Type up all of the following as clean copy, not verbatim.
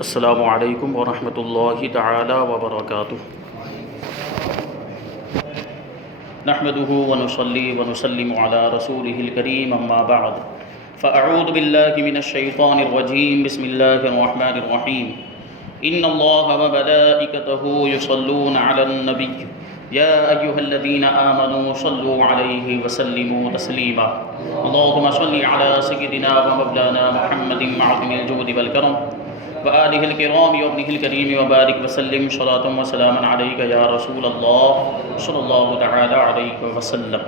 السلام علیکم ورحمۃ اللہ تعالی وبرکاتہ۔ نحمده ونصلي ونسلم على رسوله الكريم اما بعد فاعوذ بالله من الشيطان الرجيم بسم الله الرحمن الرحيم ان الله وملائكته يصلون على النبي يا ايها الذين امنوا صلوا عليه وسلموا تسليما اللهم صل على سيدنا ومولانا محمد معظم الجود والكرم وآلہ الکرام وابنہ الکریم وبارک وسلم صلاۃ و سلام علیک یا رسول اللہ صلی اللہ تعالی علیہ وسلم۔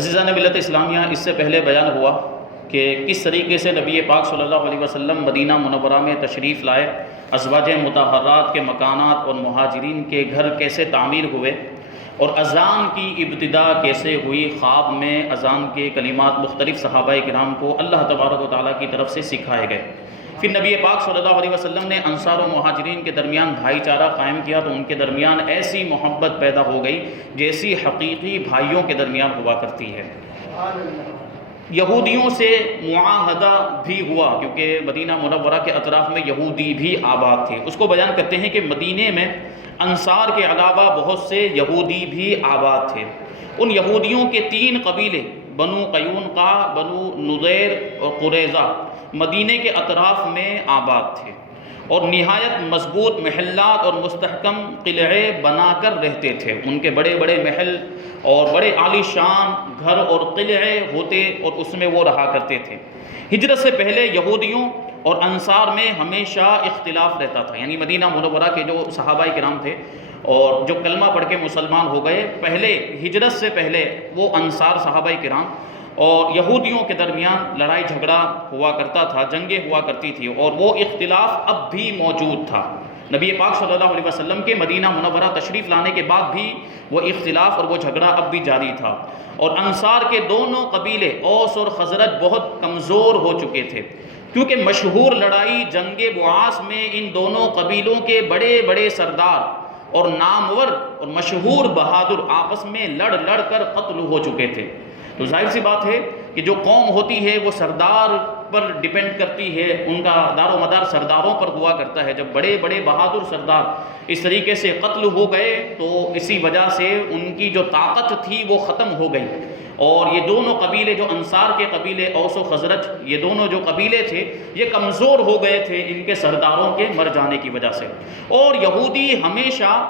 عزیزان ملت اسلامیہ، اس سے پہلے بیان ہوا کہ کس طریقے سے نبی پاک صلی اللہ علیہ وسلم مدینہ منورہ میں تشریف لائے، ازواج مطہرات کے مکانات اور مہاجرین کے گھر کیسے تعمیر ہوئے، اور اذان کی ابتدا کیسے ہوئی، خواب میں اذان کے کلمات مختلف صحابہ کرام کو اللہ تبارک و تعالیٰ کی طرف سے سکھائے گئے۔ پھر نبی پاک صلی اللہ علیہ وسلم نے انصار و مہاجرین کے درمیان بھائی چارہ قائم کیا تو ان کے درمیان ایسی محبت پیدا ہو گئی جیسی حقیقی بھائیوں کے درمیان ہوا کرتی ہے۔ یہودیوں سے معاہدہ بھی ہوا، کیونکہ مدینہ منورہ کے اطراف میں یہودی بھی آباد تھے۔ اس کو بیان کرتے ہیں کہ مدینے میں انصار کے علاوہ بہت سے یہودی بھی آباد تھے۔ ان یہودیوں کے 3 قبیلے بنو قینقاع، بنو نضیر اور قریظہ مدینے کے اطراف میں آباد تھے، اور نہایت مضبوط محلات اور مستحکم قلعے بنا کر رہتے تھے۔ ان کے بڑے بڑے محل اور بڑے عالی شان گھر اور قلعے ہوتے، اور اس میں وہ رہا کرتے تھے۔ ہجرت سے پہلے یہودیوں اور انصار میں ہمیشہ اختلاف رہتا تھا، یعنی مدینہ منورہ کے جو صحابہ کرام تھے اور جو کلمہ پڑھ کے مسلمان ہو گئے، پہلے ہجرت سے پہلے وہ انصار صحابہ کرام اور یہودیوں کے درمیان لڑائی جھگڑا ہوا کرتا تھا، جنگیں ہوا کرتی تھی، اور وہ اختلاف اب بھی موجود تھا۔ نبی پاک صلی اللہ علیہ وسلم کے مدینہ منورہ تشریف لانے کے بعد بھی وہ اختلاف اور وہ جھگڑا اب بھی جاری تھا، اور انصار کے دونوں قبیلے اوس اور خزرج بہت کمزور ہو چکے تھے، کیونکہ مشہور لڑائی جنگ بعاث میں ان دونوں قبیلوں کے بڑے بڑے سردار اور نامور اور مشہور بہادر آپس میں لڑ لڑ کر قتل ہو چکے تھے۔ تو ظاہر سی بات ہے کہ جو قوم ہوتی ہے وہ سردار پر ڈیپینڈ کرتی ہے، ان کا دار و مدار سرداروں پر ہوا کرتا ہے۔ جب بڑے بڑے بہادر سردار اس طریقے سے قتل ہو گئے تو اسی وجہ سے ان کی جو طاقت تھی وہ ختم ہو گئی، اور یہ دونوں قبیلے جو انصار کے قبیلے اوس و خزرج، یہ دونوں جو قبیلے تھے یہ کمزور ہو گئے تھے ان کے سرداروں کے مر جانے کی وجہ سے۔ اور یہودی ہمیشہ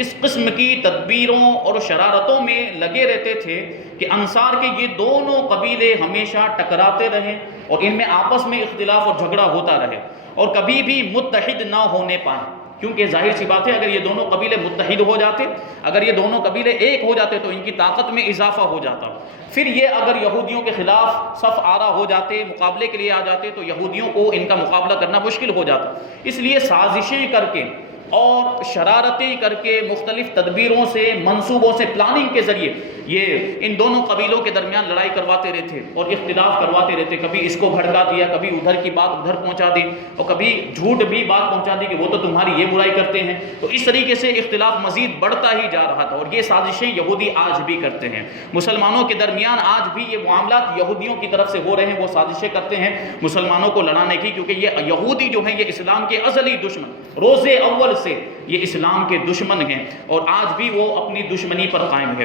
اس قسم کی تدبیروں اور شرارتوں میں لگے رہتے تھے کہ انصار کے یہ دونوں قبیلے ہمیشہ ٹکراتے رہیں اور ان میں آپس میں اختلاف اور جھگڑا ہوتا رہے، اور کبھی بھی متحد نہ ہونے پائیں، کیونکہ ظاہر سی بات ہے اگر یہ دونوں قبیلے متحد ہو جاتے، اگر یہ دونوں قبیلے ایک ہو جاتے تو ان کی طاقت میں اضافہ ہو جاتا۔ پھر یہ اگر یہودیوں کے خلاف صف آرا ہو جاتے، مقابلے کے لیے آ جاتے، تو یہودیوں کو ان کا مقابلہ کرنا مشکل ہو جاتا۔ اس لیے سازشیں کر کے اور شرارتیں کر کے مختلف تدبیروں سے، منصوبوں سے، پلاننگ کے ذریعے یہ ان دونوں قبیلوں کے درمیان لڑائی کرواتے رہتے اور اختلاف کرواتے رہتے۔ کبھی اس کو بھڑکا دیا، کبھی ادھر کی بات ادھر پہنچا دی، اور کبھی جھوٹ بھی بات پہنچا دی کہ وہ تو تمہاری یہ برائی کرتے ہیں۔ تو اس طریقے سے اختلاف مزید بڑھتا ہی جا رہا تھا، اور یہ سازشیں یہودی آج بھی کرتے ہیں۔ مسلمانوں کے درمیان آج بھی یہ معاملات یہودیوں کی طرف سے ہو رہے ہیں، وہ سازشیں کرتے ہیں مسلمانوں کو لڑانے کی، کیونکہ یہ یہودی جو ہیں یہ اسلام کے ازلی دشمن، روز اول سے یہ اسلام کے دشمن ہیں، اور آج بھی وہ اپنی دشمنی پر قائم ہے۔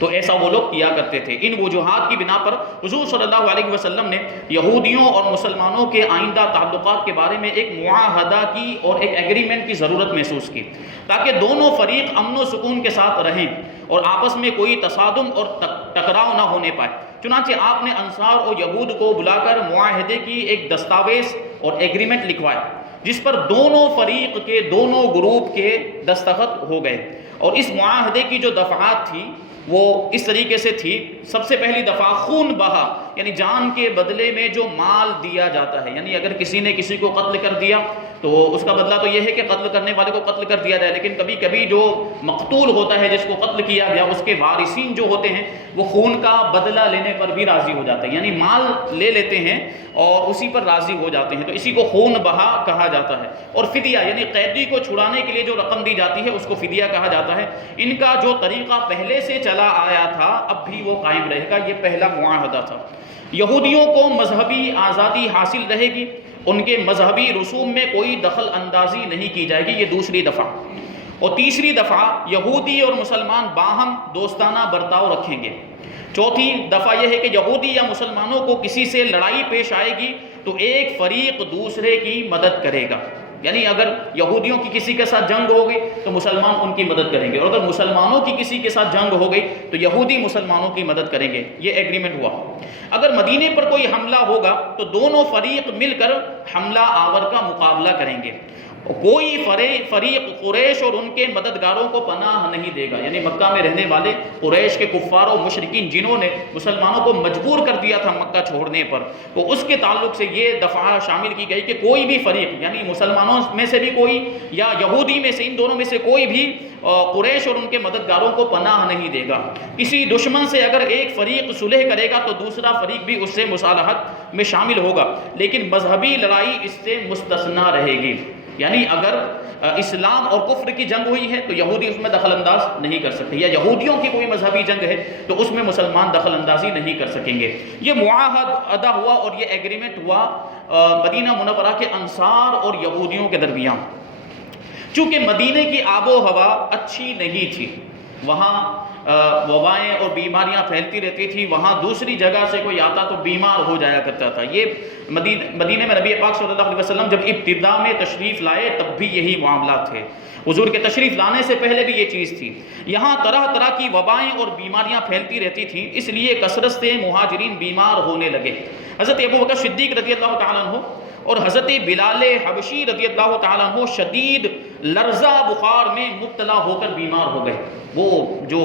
تو ایسا وہ لوگ کیا کرتے تھے۔ ان وجوہات کی بنا پر حضور صلی اللہ علیہ وسلم نے یہودیوں اور مسلمانوں کے آئندہ تعلقات کے بارے میں ایک معاہدہ کی اور ایک ایگریمنٹ کی ضرورت محسوس کی، تاکہ دونوں فریق امن و سکون کے ساتھ رہیں اور آپس میں کوئی تصادم اور ٹکراؤ نہ ہونے پائے۔ چنانچہ آپ نے انصار اور یہود کو بلا کر معاہدے کی ایک دستاویز اور ایگریمنٹ لکھوایا، جس پر دونوں فریق کے دونوں گروپ کے دستخط ہو گئے۔ اور اس معاہدے کی جو دفعات تھی وہ اس طریقے سے تھی۔ سب سے پہلی دفعہ خون بہا، یعنی جان کے بدلے میں جو مال دیا جاتا ہے، یعنی اگر کسی نے کسی کو قتل کر دیا تو اس کا بدلہ تو یہ ہے کہ قتل کرنے والے کو قتل کر دیا جائے، لیکن کبھی کبھی جو مقتول ہوتا ہے، جس کو قتل کیا گیا، اس کے وارثین جو ہوتے ہیں وہ خون کا بدلہ لینے پر بھی راضی ہو جاتے ہیں، یعنی مال لے لیتے ہیں اور اسی پر راضی ہو جاتے ہیں، تو اسی کو خون بہا کہا جاتا ہے۔ اور فدیہ، یعنی قیدی کو چھڑانے کے لیے جو رقم دی جاتی ہے اس کو فدیہ کہا جاتا ہے۔ ان کا جو طریقہ پہلے سے چلا آیا تھا اب بھی وہ قائم رہے گا، یہ پہلا معاہدہ تھا۔ یہودیوں کو مذہبی آزادی حاصل رہے گی، ان کے مذہبی رسوم میں کوئی دخل اندازی نہیں کی جائے گی، یہ دوسری دفعہ۔ اور تیسری دفعہ یہودی اور مسلمان باہم دوستانہ برتاؤ رکھیں گے۔ چوتھی دفعہ یہ ہے کہ یہودی یا مسلمانوں کو کسی سے لڑائی پیش آئے گی تو ایک فریق دوسرے کی مدد کرے گا، یعنی اگر یہودیوں کی کسی کے ساتھ جنگ ہو گئی تو مسلمان ان کی مدد کریں گے، اور اگر مسلمانوں کی کسی کے ساتھ جنگ ہو گئی تو یہودی مسلمانوں کی مدد کریں گے، یہ ایگریمنٹ ہوا۔ اگر مدینے پر کوئی حملہ ہوگا تو دونوں فریق مل کر حملہ آور کا مقابلہ کریں گے، کوئی فریق قریش اور ان کے مددگاروں کو پناہ نہیں دے گا، یعنی مکہ میں رہنے والے قریش کے کفار و مشرکین جنہوں نے مسلمانوں کو مجبور کر دیا تھا مکہ چھوڑنے پر، تو اس کے تعلق سے یہ دفعہ شامل کی گئی کہ کوئی بھی فریق، یعنی مسلمانوں میں سے بھی کوئی یا یہودی میں سے، ان دونوں میں سے کوئی بھی قریش اور ان کے مددگاروں کو پناہ نہیں دے گا۔ کسی دشمن سے اگر ایک فریق صلح کرے گا تو دوسرا فریق بھی اس سے مصالحت میں شامل ہوگا، لیکن مذہبی لڑائی اس سے مستثنا رہے گی، یعنی اگر اسلام اور کفر کی جنگ ہوئی ہے تو یہودی اس میں دخل انداز نہیں کر سکتے، یا یہودیوں کی کوئی مذہبی جنگ ہے تو اس میں مسلمان دخل اندازی نہیں کر سکیں گے۔ یہ معاہد ادا ہوا اور یہ ایگریمنٹ ہوا مدینہ منورہ کے انصار اور یہودیوں کے درمیان۔ چونکہ مدینے کی آب و ہوا اچھی نہیں تھی، وہاں وبائیں اور بیماریاں پھیلتی رہتی تھی، وہاں دوسری جگہ سے کوئی آتا تو بیمار ہو جایا کرتا تھا۔ یہ مدینے میں نبی پاک صلی اللہ علیہ وسلم جب ابتدا میں تشریف لائے تب بھی یہی معاملات تھے، حضور کے تشریف لانے سے پہلے بھی یہ چیز تھی۔ یہاں طرح طرح کی وبائیں اور بیماریاں پھیلتی رہتی تھیں، اس لیے کثرت سے مہاجرین بیمار ہونے لگے۔ حضرت ابوبکر صدیق رضی اللہ تعالیٰ عنہ اور حضرت بلال حبشی رضی اللہ تعالیٰ عنہ شدید لرزہ بخار میں مبتلا ہو کر بیمار ہو گئے۔ وہ جو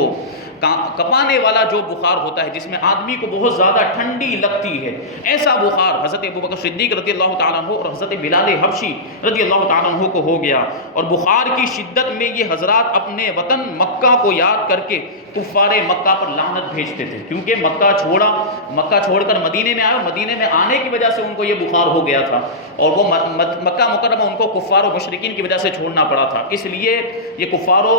کپانے والا جو بخار ہوتا ہے جس میں آدمی کو بہت زیادہ ٹھنڈی لگتی ہے، ایسا بخار حضرت ابوبکر صدیق رضی اللہ تعالیٰ عنہ اور حضرت بلال حبشی رضی اللہ تعالیٰ عنہ کو ہو گیا، اور بخار کی شدت میں یہ حضرات اپنے وطن مکہ کو یاد کر کے کفار مکہ پر لعنت بھیجتے تھے، کیونکہ مکہ چھوڑ کر مدینے میں آئے، مدینے میں آنے کی وجہ سے ان کو یہ بخار ہو گیا تھا، اور وہ مکہ مکرمہ ان کو کفار و مشرکین کی وجہ سے چھوڑنا پڑا تھا، اس لیے یہ کفار و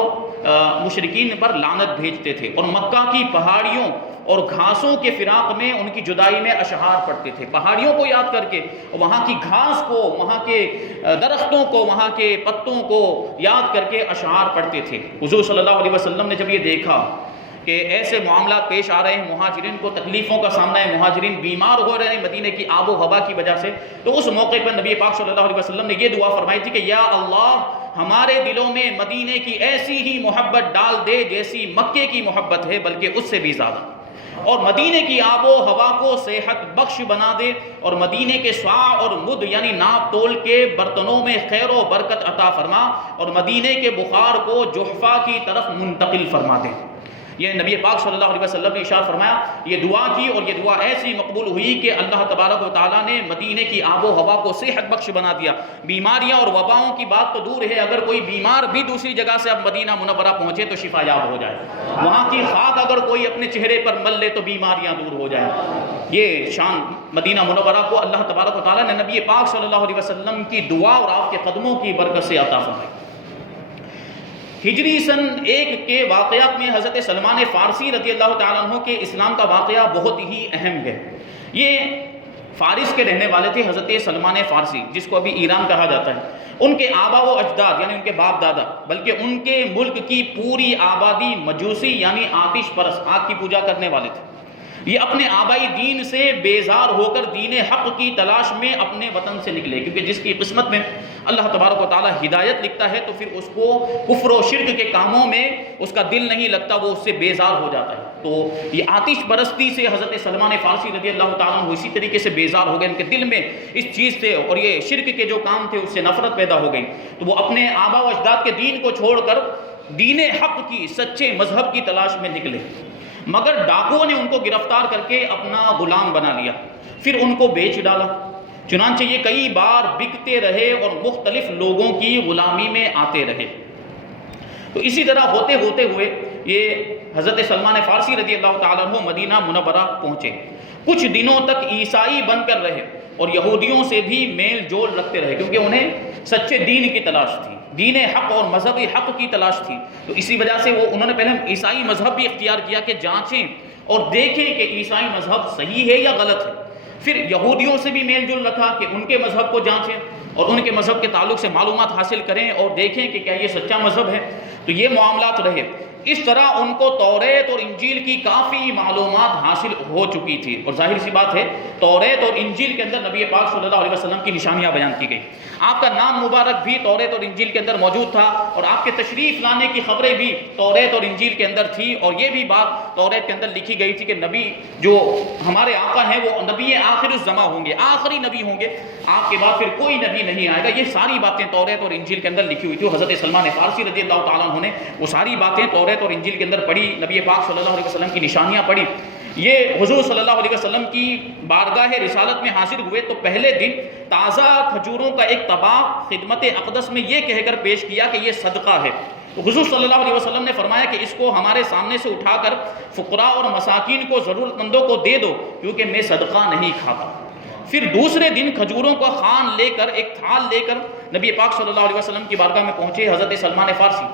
مشرکین پر لعنت بھیجتے تھے، اور مکہ کی پہاڑیوں اور گھاسوں کے فراق میں ان کی جدائی میں اشعار پڑھتے تھے، پہاڑیوں کو یاد کر کے، وہاں کی گھاس کو، وہاں کے درختوں کو، وہاں کے پتوں کو یاد کر کے اشعار پڑھتے تھے۔ حضور صلی اللہ علیہ وسلم نے جب یہ دیکھا کہ ایسے معاملات پیش آ رہے ہیں، مہاجرین کو تکلیفوں کا سامنا ہے، مہاجرین بیمار ہو رہے ہیں مدینے کی آب و ہوا کی وجہ سے، تو اس موقع پر نبی پاک صلی اللہ علیہ وسلم نے یہ دعا فرمائی تھی کہ یا اللہ ہمارے دلوں میں مدینے کی ایسی ہی محبت ڈال دے جیسی مکے کی محبت ہے، بلکہ اس سے بھی زیادہ، اور مدینے کی آب و ہوا کو صحت بخش بنا دے، اور مدینے کے صاع اور مد یعنی ناپ تول کے برتنوں میں خیر و برکت عطا فرما، اور مدینے کے بخار کو جحفہ کی طرف منتقل فرما دے۔ یہ نبی پاک صلی اللہ علیہ وسلم نے ارشاد فرمایا، یہ دعا کی، اور یہ دعا ایسی مقبول ہوئی کہ اللہ تبارک و تعالیٰ نے مدینے کی آب و ہوا کو صحت بخش بنا دیا۔ بیماریاں اور وباؤں کی بات تو دور ہے، اگر کوئی بیمار بھی دوسری جگہ سے اب مدینہ منورہ پہنچے تو شفا یاب ہو جائے، وہاں کی خاک اگر کوئی اپنے چہرے پر مل لے تو بیماریاں دور ہو جائیں۔ یہ شان مدینہ منورہ کو اللہ تبارک و تعالیٰ نے نبی پاک صلی اللہ علیہ وسلم کی دعا اور آپ کے قدموں کی برکت سے عطا فرمائی۔ ہجری سن 1 کے واقعات میں حضرت سلمان فارسی رضی اللہ تعالیٰ عنہ کے اسلام کا واقعہ بہت ہی اہم ہے۔ یہ فارس کے رہنے والے تھے حضرت سلمان فارسی، جس کو ابھی ایران کہا جاتا ہے۔ ان کے آبا و اجداد یعنی ان کے باپ دادا، بلکہ ان کے ملک کی پوری آبادی مجوسی یعنی آتش پرست، آگ کی پوجا کرنے والے تھے۔ یہ اپنے آبائی دین سے بیزار ہو کر دین حق کی تلاش میں اپنے وطن سے نکلے، کیونکہ جس کی قسمت میں اللہ تبارک و تعالیٰ ہدایت لکھتا ہے تو پھر اس کو کفر و شرک کے کاموں میں اس کا دل نہیں لگتا، وہ اس سے بیزار ہو جاتا ہے۔ تو یہ آتش پرستی سے حضرت سلمان فارسی رضی اللہ تعالیٰ عنہ اسی طریقے سے بیزار ہو گئے، ان کے دل میں اس چیز سے اور یہ شرک کے جو کام تھے اس سے نفرت پیدا ہو گئی، تو وہ اپنے آبا و اجداد کے دین کو چھوڑ کر دین حق کی، سچے مذہب کی تلاش میں نکلے، مگر ڈاکوؤں نے ان کو گرفتار کر کے اپنا غلام بنا لیا، پھر ان کو بیچ ڈالا۔ چنانچہ یہ کئی بار بکتے رہے اور مختلف لوگوں کی غلامی میں آتے رہے۔ تو اسی طرح ہوتے ہوئے یہ حضرت سلمان فارسی رضی اللہ تعالیٰ عنہ مدینہ منورہ پہنچے، کچھ دنوں تک عیسائی بن کر رہے اور یہودیوں سے بھی میل جول رکھتے رہے، کیونکہ انہیں سچے دین کی تلاش تھی، دین حق اور مذہب حق کی تلاش تھی۔ تو اسی وجہ سے انہوں نے پہلے عیسائی مذہب بھی اختیار کیا کہ جانچیں اور دیکھیں کہ عیسائی مذہب صحیح ہے یا غلط ہے۔ پھر یہودیوں سے بھی میل جل رکھا کہ ان کے مذہب کو جانچیں اور ان کے مذہب کے تعلق سے معلومات حاصل کریں اور دیکھیں کہ کیا یہ سچا مذہب ہے. تو یہ معاملات رہے. اس طرح ان کو توریت اور انجیل کی کافی معلومات حاصل ہو چکی تھی، اور ظاہر سی بات ہے توریت اور انجیل کے اندر نبی پاک صلی اللہ علیہ وسلم کی نشانیاں بیان کی گئی. آپ کا نام مبارک بھی توریت اور انجیل کے اندر موجود تھا، اور آپ کے تشریف لانے کی خبریں بھی توریت اور انجیل کے اندر تھی، اور یہ بھی بات توریت کے اندر لکھی گئی تھی کہ نبی جو ہمارے آقا ہیں وہ نبی آخر الزماں ہوں گے، آخری نبی ہوں گے، آپ کے بعد پھر کوئی نبی نہیں آئے گا. یہ ساری باتیں توریت اور انجیل کے اندر لکھی ہوئی تھی. حضرت سلمان فارسی رضی اللہ تعالیٰ عنہ نے وہ ساری باتیں توریت اور انجیل کے اندر پڑھی، نبی پاک صلی اللہ علیہ وسلم کی نشانیاں پڑھی. یہ حضور صلی اللہ علیہ وسلم کی بارگاہ رسالت میں حاضر ہوئے تو پہلے دن تازہ کھجوروں کا ایک طبق خدمت اقدس میں یہ کہہ کر پیش کیا کہ یہ صدقہ ہے. تو حضور صلی اللہ علیہ وسلم نے فرمایا کہ اس کو ہمارے سامنے سے اٹھا کر فقراء اور مساکین کو، ضرورت مندوں کو دے دو، کیونکہ میں صدقہ نہیں کھاتا. پھر دوسرے دن کھجوروں کا خوان لے کر، ایک تھال لے کر نبی پاک صلی اللہ علیہ وسلم کی بارگاہ میں پہنچے حضرت سلمان فارسی،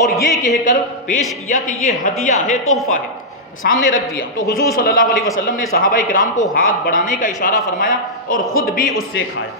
اور یہ کہہ کر پیش کیا کہ یہ ہدیہ ہے، تحفہ ہے، سامنے رکھ دیا. تو حضور صلی اللہ علیہ وسلم نے صحابہ کرام کو ہاتھ بڑھانے کا اشارہ فرمایا اور خود بھی اس سے کھایا.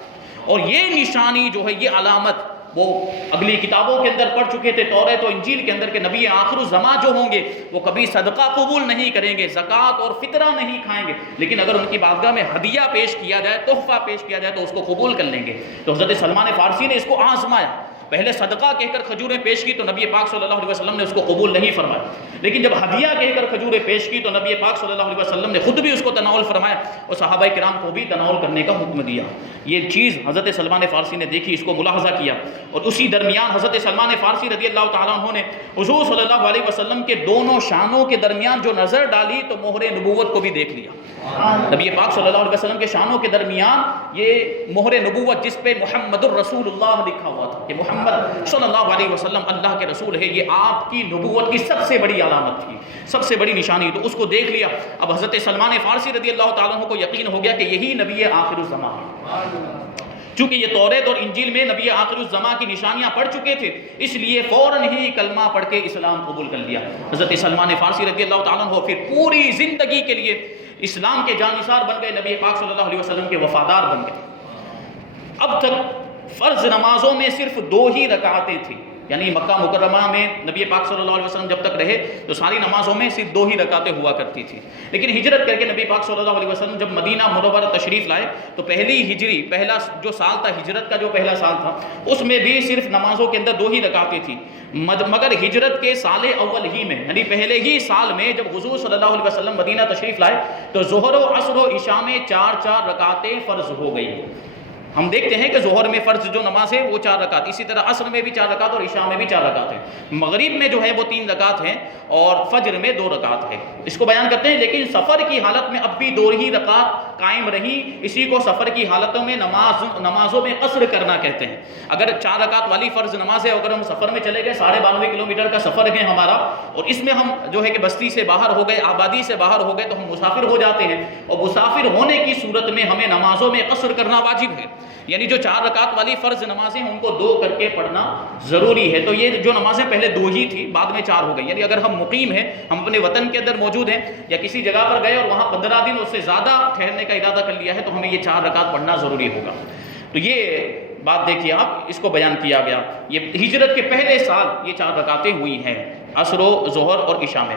اور یہ نشانی جو ہے، یہ علامت وہ اگلی کتابوں کے اندر پڑھ چکے تھے، توریت و انجیل کے اندر، کہ نبی آخر الزماں جو ہوں گے وہ کبھی صدقہ قبول نہیں کریں گے، زکوٰۃ اور فطرہ نہیں کھائیں گے، لیکن اگر ان کی بارگاہ میں ہدیہ پیش کیا جائے، تحفہ پیش کیا جائے تو اس کو قبول کر لیں گے. تو حضرت سلمان فارسی نے اس کو آزمایا. پہلے صدقہ کہہ کر کھجوریں پیش کی تو نبی پاک صلی اللہ علیہ وسلم نے اس کو قبول نہیں فرمایا، لیکن جب ہدیہ کہہ کر کھجوریں پیش کی تو نبی پاک صلی اللہ علیہ وسلم نے خود بھی اس کو تناول فرمایا اور صحابہ کرام کو بھی تناول کرنے کا حکم دیا. یہ چیز حضرت سلمان فارسی نے دیکھی، اس کو ملاحظہ کیا، اور اسی درمیان حضرت سلمان فارسی رضی اللہ تعالیٰ عنہ نے حضور صلی اللہ علیہ وسلم کے دونوں شانوں کے درمیان جو نظر ڈالی تو مہر نبوت کو بھی دیکھ لیا. نبی پاک صلی اللہ علیہ وسلم کے شانوں کے درمیان یہ مہر نبوت جس پہ محمد الرسول اللہ لکھا ہوا تھا کہ محمد صلی اللہ علیہ وسلم اللہ کے رسول ہے، یہ آپ کی نبوت کی سب سے بڑی علامت تھی، سب سے بڑی نشانی. تو اس کو دیکھ لیا. اب حضرت سلمان فارسی رضی اللہ تعالیٰ عنہ کو یقین ہو گیا کہ یہی نبی آخر الزماں ہے. چونکہ یہ توریت اور انجیل میں نبی آخر الزماں کی نشانیاں پڑھ چکے تھے، اس لیے فوراً ہی کلمہ پڑھ کے اسلام قبول کر لیا. حضرت سلمان فارسی رضی اللہ تعالیٰ عنہ پھر پوری زندگی کے لیے اسلام کے جانثار بن گئے، نبی پاک صلی اللہ علیہ وسلم کے وفادار بن گئے. اب تک فرض نمازوں میں صرف 2 ہی رکعتیں تھیں، یعنی مکہ مکرمہ میں نبی پاک صلی اللہ علیہ وسلم جب تک رہے تو ساری نمازوں میں صرف 2 ہی رکعتیں ہوا کرتی تھی. لیکن ہجرت کر کے نبی پاک صلی اللہ علیہ وسلم جب مدینہ منورہ تشریف لائے تو پہلی ہجری، پہلا جو سال تھا، ہجرت کا جو پہلا سال تھا، اس میں بھی صرف نمازوں کے اندر 2 ہی رکعتیں تھیں. مگر ہجرت کے سال اول ہی میں، یعنی پہلے ہی سال میں جب حضور صلی اللہ علیہ وسلم مدینہ تشریف لائے تو ظہر و عصر و عشاء میں 4 رکعتیں فرض ہو گئی. ہم دیکھتے ہیں کہ ظہر میں فرض جو نماز ہے وہ 4 رکعت، اسی طرح عصر میں بھی 4 رکعت اور عشاء میں بھی 4 رکعت ہیں. مغرب میں جو ہے وہ 3 رکعت ہیں اور فجر میں 2 رکعت ہے. اس کو بیان کرتے ہیں. لیکن سفر کی حالت میں اب بھی 2 ہی رکعت قائم رہی. اسی کو سفر کی حالتوں میں نمازوں میں قصر کرنا کہتے ہیں. اگر 4 رکعت والی فرض نماز ہے، اگر ہم سفر میں چلے گئے، 92.5 کلومیٹر کا سفر ہے ہمارا، اور اس میں ہم جو ہے کہ بستی سے باہر ہو گئے، آبادی سے باہر ہو گئے، تو ہم مسافر ہو جاتے ہیں، اور مسافر ہونے کی صورت میں ہمیں نمازوں میں قصر کرنا واجب ہے. یعنی جو 4 رکعت والی فرض نمازیں ہیں ان کو 2 کر کے پڑھنا ضروری ہے. تو یہ جو نمازیں پہلے 2 ہی تھی، بعد میں 4 ہو گئی. یعنی اگر ہم مقیم ہیں، ہم اپنے وطن کے اندر موجود ہیں یا کسی جگہ پر گئے اور وہاں 15 دن اس سے زیادہ ٹھہرنے کا ارادہ کر لیا ہے تو ہمیں یہ 4 رکعت پڑھنا ضروری ہوگا. تو یہ بات دیکھیے آپ، اس کو بیان کیا گیا. یہ ہجرت کے پہلے سال یہ 4 رکعتیں ہوئی ہیں، عصر و ظہر اور عشاء میں.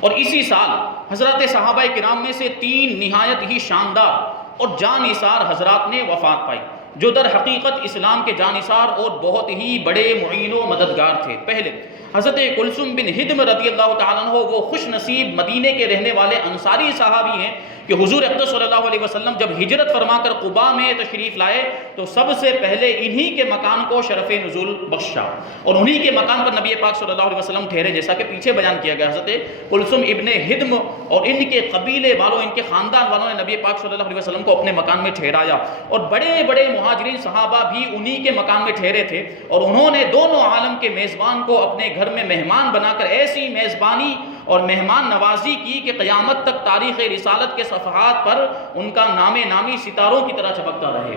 اور اسی سال حضرات صحابہ کرام میں سے 3 نہایت ہی شاندار اور جانثار حضرات نے وفات پائی، جو در حقیقت اسلام کے جانثار اور بہت ہی بڑے معین و مددگار تھے. پہلے حضرت کلثوم بن ہدم رضی اللہ تعالیٰ عنہ وہ خوش نصیب مدینے کے رہنے والے انصاری صحابی ہیں کہ حضور اقدس صلی اللہ علیہ وسلم جب ہجرت فرما کر قباء میں تشریف لائے تو سب سے پہلے انہی کے مکان کو شرف نزول بخشا اور انہی کے مکان پر نبی پاک صلی اللہ علیہ وسلم ٹھہرے، جیسا کہ پیچھے بیان کیا گیا. حضرت کلثوم ابن ہدم اور ان کے قبیلے والوں، ان کے خاندان والوں نے نبی پاک صلی اللہ علیہ وسلم کو اپنے مکان میں ٹھہرایا، اور بڑے بڑے مہاجرین صحابہ بھی انہی کے مکان میں ٹھہرے تھے، اور انہوں نے دونوں عالم کے میزبان کو اپنے گھر میں مہمان بنا کر ایسی میزبانی اور مہمان نوازی کی کہ قیامت تک تاریخ رسالت کے صفحات پر ان کا نام نامی ستاروں کی طرح چمکتا رہے.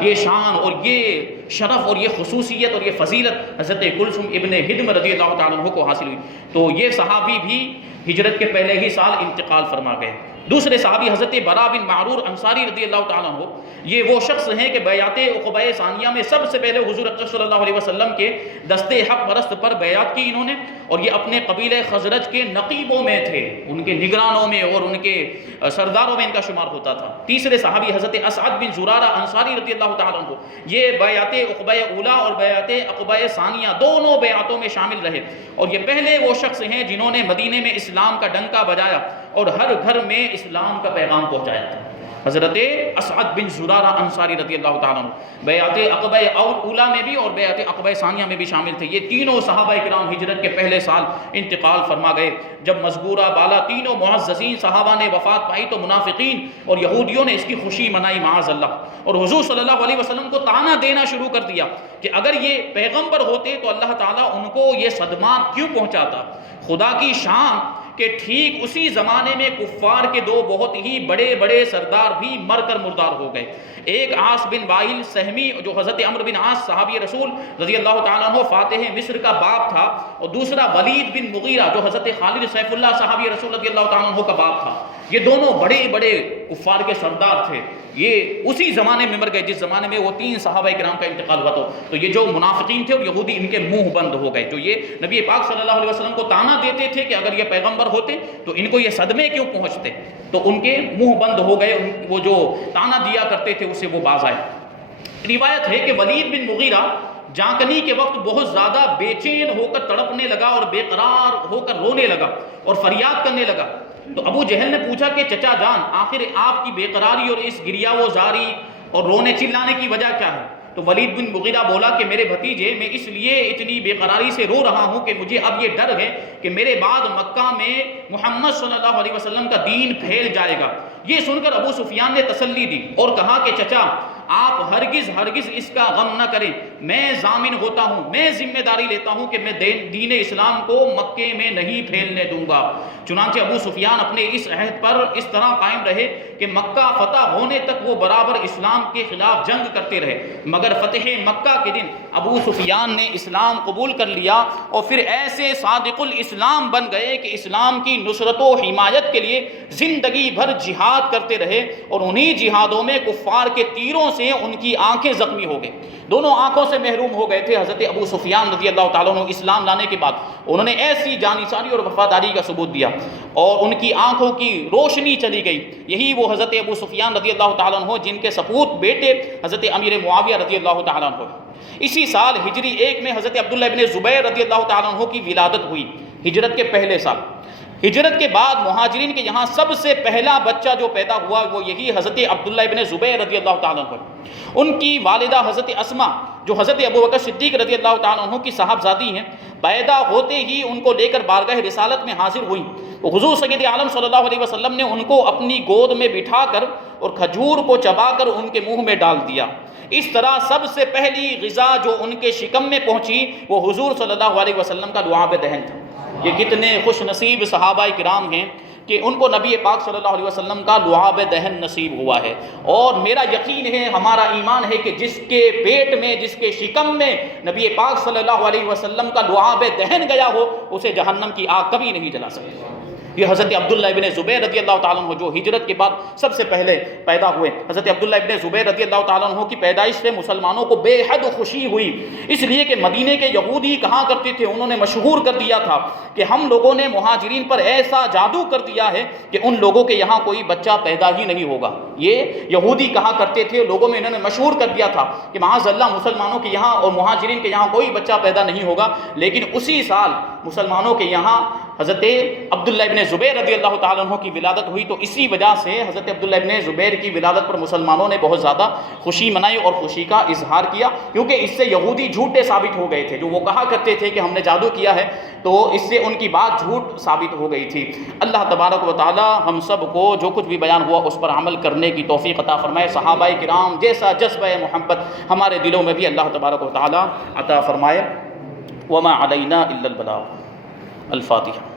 یہ شان اور یہ شرف اور یہ خصوصیت اور یہ فضیلت حضرت کلثوم ابن ہدم رضی اللہ تعالیٰ عنہ کو حاصل ہوئی. تو یہ صحابی بھی ہجرت کے پہلے ہی سال انتقال فرما گئے. دوسرے صحابی حضرت برا بن معرور انصاری رضی اللہ تعالیٰ عنہ، یہ وہ شخص ہیں کہ بیعت عقبہ ثانیہ میں سب سے پہلے حضور اکرم صلی اللہ علیہ وسلم کے دستے حق پرست پر بیعت کی انہوں نے، اور یہ اپنے قبیلہ خزرج کے نقیبوں میں تھے، ان کے نگرانوں میں اور ان کے سرداروں میں ان کا شمار ہوتا تھا۔ تیسرے صحابی حضرت اسعد بن زرارہ انصاری رضی اللہ تعالیٰ عنہ، یہ بیعت عقبہ اولا اور بیعت عقبہ ثانیہ دونوں بیعتوں میں شامل رہے، اور یہ پہلے وہ شخص ہیں جنہوں نے مدینے میں اسلام کا ڈنکا بجایا اور ہر گھر میں اسلام کا پیغام پہنچایا تھا۔ حضرت اسعد بن زرارہ انصاری رضی اللہ تعالیٰ عنہ بیعت عقبہ اولا میں بھی اور بیعت عقبہ ثانیہ میں بھی شامل تھے۔ یہ تینوں صحابہ کرام ہجرت کے پہلے سال انتقال فرما گئے۔ جب مذکورہ بالا تینوں معززین صحابہ نے وفات پائی تو منافقین اور یہودیوں نے اس کی خوشی منائی معاذ اللہ، اور حضور صلی اللہ علیہ وسلم کو طعنہ دینا شروع کر دیا کہ اگر یہ پیغمبر ہوتے تو اللہ تعالیٰ ان کو یہ صدمات کیوں پہنچاتا۔ خدا کی شان کہ ٹھیک اسی زمانے میں کفار کے دو بہت ہی بڑے بڑے سردار بھی مر کر مردار ہو گئے۔ ایک عاص بن وائل سہمی جو حضرت عمر بن عاص صحابی رسول رضی اللہ تعالیٰ عنہ فاتح مصر کا باپ تھا، اور دوسرا ولید بن مغیرہ جو حضرت خالد سیف اللہ صحابی رسول رضی اللہ تعالیٰ عنہ کا باپ تھا۔ یہ دونوں بڑے بڑے کفار کے سردار تھے، یہ اسی زمانے میں مر گئے جس زمانے میں وہ تین صحابہ کرام کا انتقال ہوا تو یہ جو منافقین تھے اور یہودی ان کے منہ بند ہو گئے، جو یہ نبی پاک صلی اللہ علیہ وسلم کو طعنہ دیتے تھے کہ اگر یہ پیغمبر ہوتے تو ان کو یہ صدمے کیوں پہنچتے، تو ان کے منہ بند ہو گئے، وہ جو طعنہ دیا کرتے تھے اس سے وہ باز آئے۔ روایت ہے کہ ولید بن مغیرہ جانکنی کے وقت بہت زیادہ بے چین ہو کر تڑپنے لگا اور بے قرار ہو کر رونے لگا اور فریاد کرنے لگا۔ تو ابو جہل نے پوچھا کہ چچا جان آخر آپ کی بے قراری اور اس گریہ و زاری اور رونے چلانے کی وجہ کیا ہے؟ تو ولید بن مغیرہ بولا کہ میرے بھتیجے، میں اس لیے اتنی بے قراری سے رو رہا ہوں کہ مجھے اب یہ ڈر ہے کہ میرے بعد مکہ میں محمد صلی اللہ علیہ وسلم کا دین پھیل جائے گا۔ یہ سن کر ابو سفیان نے تسلی دی اور کہا کہ چچا آپ ہرگز اس کا غم نہ کریں، میں ضامن ہوتا ہوں، میں ذمہ داری لیتا ہوں کہ میں دین اسلام کو مکے میں نہیں پھیلنے دوں گا۔ چنانچہ ابو سفیان اپنے اس عہد پر اس طرح قائم رہے کہ مکہ فتح ہونے تک وہ برابر اسلام کے خلاف جنگ کرتے رہے، مگر فتح مکہ کے دن ابو سفیان نے اسلام قبول کر لیا اور پھر ایسے صادق الاسلام بن گئے کہ اسلام کی نصرت و حمایت کے لیے زندگی بھر جہاد کرتے رہے، اور انہی جہادوں میں کفار کے تیروں سے ان کی آنکھیں زخمی ہو گئیں، دونوں آنکھوں سے محروم ہو گئے تھے۔ حضرت ابو سفیان رضی اللہ تعالیٰ عنہ اسلام لانے کے بعد انہوں نے ایسی جانثاری اور وفاداری کا ثبوت دیا اور ان کی آنکھوں کی روشنی چلی گئی۔ یہی وہ حضرت ابو سفیان رضی اللہ تعالیٰ عنہ جن کے سپوت بیٹے حضرت امیر معاویہ رضی اللہ تعالیٰ عنہ۔ اسی سال ہجری 1 میں حضرت عبداللہ ابن زبیر رضی اللہ تعالیٰ عنہ کی ولادت ہوئی، ہجرت کے پہلے سال۔ ہجرت کے بعد مہاجرین کے یہاں سب سے پہلا بچہ جو پیدا ہوا وہ یہی حضرت عبداللہ ابن زبیر رضی اللہ تعالیٰ عنہ۔ ان کی والدہ حضرت اسما جو حضرت ابوبکر صدیق رضی اللہ تعالیٰ عنہ کی صاحبزادی ہیں، پیدا ہوتے ہی ان کو لے کر بارگاہ رسالت میں حاضر ہوئیں۔ حضور سید عالم صلی اللہ علیہ وسلم نے ان کو اپنی گود میں بٹھا کر اور کھجور کو چبا کر ان کے منہ میں ڈال دیا۔ اس طرح سب سے پہلی غذا جو ان کے شکم میں پہنچی وہ حضور صلی اللہ علیہ وسلم کا لعاب دہن تھا۔ یہ کتنے خوش نصیب صحابہ کرام ہیں کہ ان کو نبی پاک صلی اللہ علیہ وسلم کا لعاب دہن نصیب ہوا ہے، اور میرا یقین ہے، ہمارا ایمان ہے کہ جس کے پیٹ میں، جس کے شکم میں نبی پاک صلی اللہ علیہ وسلم کا لعاب دہن گیا ہو اسے جہنم کی آگ کبھی نہیں جلا سکتی۔ یہ حضرت عبداللہ ابن زبیر رضی اللہ تعالیٰ عنہ جو ہجرت کے بعد سب سے پہلے پیدا ہوئے۔ حضرت عبداللہ ابن زبیر رضی اللہ تعالیٰ عنہ کی پیدائش سے مسلمانوں کو بے حد خوشی ہوئی، اس لیے کہ مدینے کے یہودی کہا کرتے تھے، انہوں نے مشہور کر دیا تھا کہ ہم لوگوں نے مہاجرین پر ایسا جادو کر دیا ہے کہ ان لوگوں کے یہاں کوئی بچہ پیدا ہی نہیں ہوگا۔ یہ یہودی کہا کرتے تھے، لوگوں میں انہوں نے مشہور کر دیا تھا کہ معاذ اللہ مسلمانوں کے یہاں اور مہاجرین کے یہاں کوئی بچہ پیدا نہیں ہوگا، لیکن اسی سال مسلمانوں کے یہاں حضرت عبداللہ ابن زبیر رضی اللہ تعالیٰ عنہ کی ولادت ہوئی۔ تو اسی وجہ سے حضرت عبداللہ ابن زبیر کی ولادت پر مسلمانوں نے بہت زیادہ خوشی منائی اور خوشی کا اظہار کیا، کیونکہ اس سے یہودی جھوٹے ثابت ہو گئے تھے۔ جو وہ کہا کرتے تھے کہ ہم نے جادو کیا ہے، تو اس سے ان کی بات جھوٹ ثابت ہو گئی تھی۔ اللہ تبارک و تعالی ہم سب کو جو کچھ بھی بیان ہوا اس پر عمل کرنے کی توفیق عطا فرمائے۔ صحابہ کرام جیسا جذبہ محبت ہمارے دلوں میں بھی اللہ تبارک و تعالی عطا فرمائے۔ وما علینا الا البلاغ۔ الفاتحہ۔